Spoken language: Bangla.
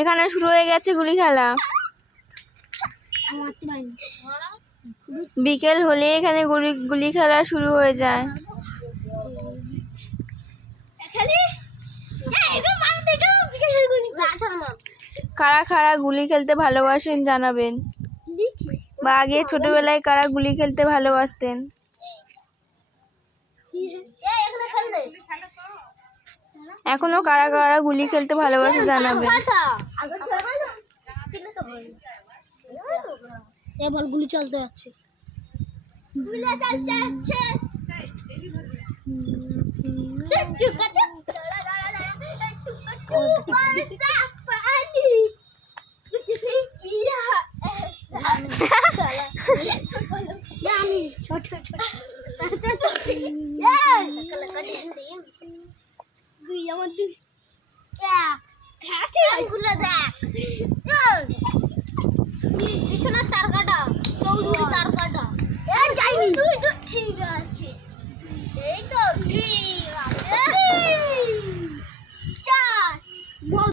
এখানে শুরু হয়ে গেছে গুলি খেলা। বিকেল হলে এখানে গুলি খেলা শুরু হয়ে যায়। কারা কারা গুলি খেলতে ভালোবাসেন জানাবেন, বা আগে ছোটবেলায় কারা গুলি খেলতে ভালোবাসতেন। এখনো কারা কারা গুলি খেলতে ভালোবাসে জানাবেন। এবার গুলি চলতে যাচ্ছে, তার কাটা চৌধুরী তার কাটা যাইনি।